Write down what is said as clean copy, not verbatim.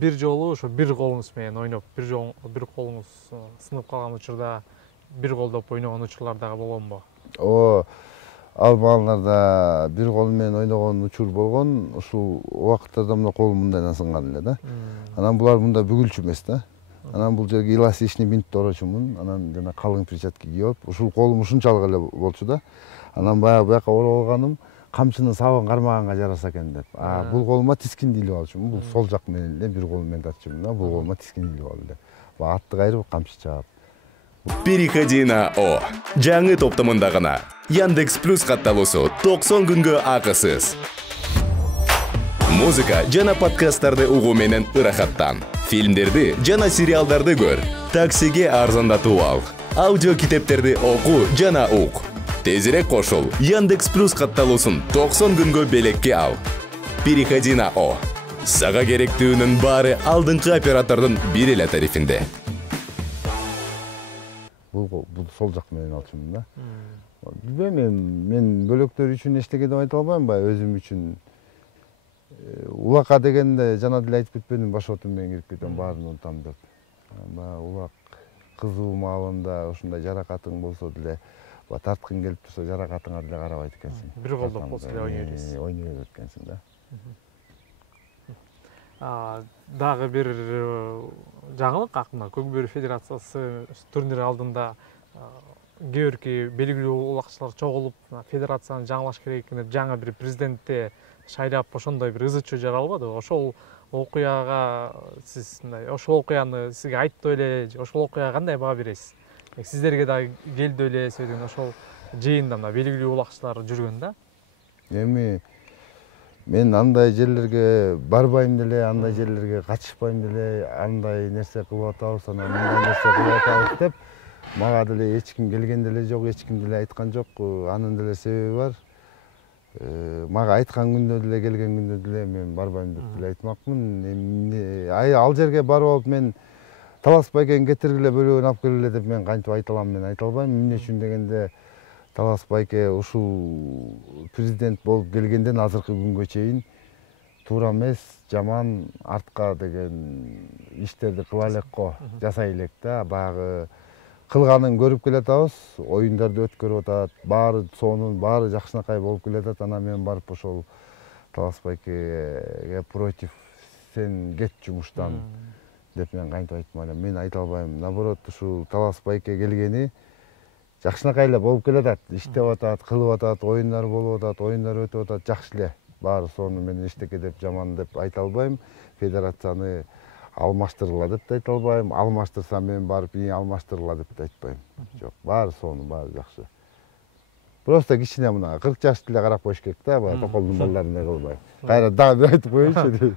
бир жолу ошо бир колуңуз менен ойноп, бир колуңуз сынып калган учурда бир колдоп ойногон учурлар дагы болгонбу? Ал балдарда бир кол менен ойногон учур болгон. Ушул убакытта да мына колум мындайдан сынган эле да. Анан булар мында бүгүлчү эмес да. Анан бул жерге эластичный бинтти орочумун. Анан жана калың перчатка кийип, ушул колум ушунчалык эле болчу да. Анан баягы буяка ороп алганым камчынын сабын кармаганга жараса экен деп. Бул колума тискинди илип алчумун. Бул сол жак менен эле бир кол менен тартчумун да. Бул колума тискинди илип алды. Атты кайрып камчы чаап. Переходи на О. Жаңы топтомунда гана Яндекс Плюс катталуусу 90 күнгө акысыз. Музыка жана подкасттарды угуу менен ырахаттан. Фильмдерди жана сериалдарды көр. Таксиге арзандатуу ал. Аудио китептерди оку жана ук. Тезирээк кошул. Яндекс Плюс катталуусун 90 күнгө белекке ал. Переходи на О. Сага керектүүнүн баары алдыңкы оператордун бир эле тарифинде. Бул сол жак менен алчумун да. Билбейм, мен бөлөктөр үчүн эчтеке деп айта албайм, өзүм үчүн. Улакка дегенде жана деле айтып кетпедим, баш отум менен кирип кетем, баарын унутам деп. Улак кызуу маалында ушундай жаракатың болсо деле, тарткың келип турса жаракатыңа деле карабайт экенсиң. Бир колдоп болсо эле ойной бересиң. Ойной берет экенсиң да. Дагы бир жаңылык акына Көкбөрү Федерациясы турнир алдында кээ бирки белгилүү улакчылар чогулуп федерацияны жаңылаш керек экен деп жаңы бир президентти шайлап ошондой бир ызы чуу жаралбадыбы? Ошол окуяга сиз мындай ошол окуяны сизге айтты эле, ошол окуяга кандай баа бересиз? Сиздерге дагы келди эле себебен ошол жыйында мына белгилүү улакчылар жүргөн да. Эми мен андай жерлерге барбайм деле, андай жерлерге катышпайм деле, андай нерсе кылып атабыз, анан мындай нерсе кылып атабыз деп мага деле эч ким келген деле жок, эч ким деле айткан жок. Анын деле себеби бар. Мага айткан күндө деле, келген күндө деле мен барбайм деп деле айтмакмын. Ал жерге барып алып мен Талас Байкени кетиргиле, бөлөгүн алып келгиле деп мен кантип айта алам, мен айта албайм. Эмне үчүн дегенде Талас Байке ушул президент болуп келгенден азыркы күнгө чейин туура эмес, жаман, артка деген иштерди кыла элекко, жасай элек да. Баягы кылганын көрүп келатабыз, оюндарды өткөрүп атат, баары сонун, баары жакшынакай болуп келатат. Анан мен барып ошол Талас Байкеге против, сен кет жумуштан деп мен кантип айтмай элем. Мен айта албайм. Наоборот, ушул Талас Байке келгени жакшынакай эле болуп келатат, иштеп атат, кылып атат, оюндар болуп атат, оюндар өтүп атат, жакшы эле. Баары сону мен эчтеке деп жаман деп айта албайм. Федерацияны алмаштыргыла деп да айта албайм. Алмаштырса мен барып алмаштыргыла деп да айтпайм. Жок, баары сону, баары жакшы. Просто кичине мына 40 жаш деле карап коюш керек да, токолдун балдарындай кылбай. Кайра дагы бир айтып коеюнчу.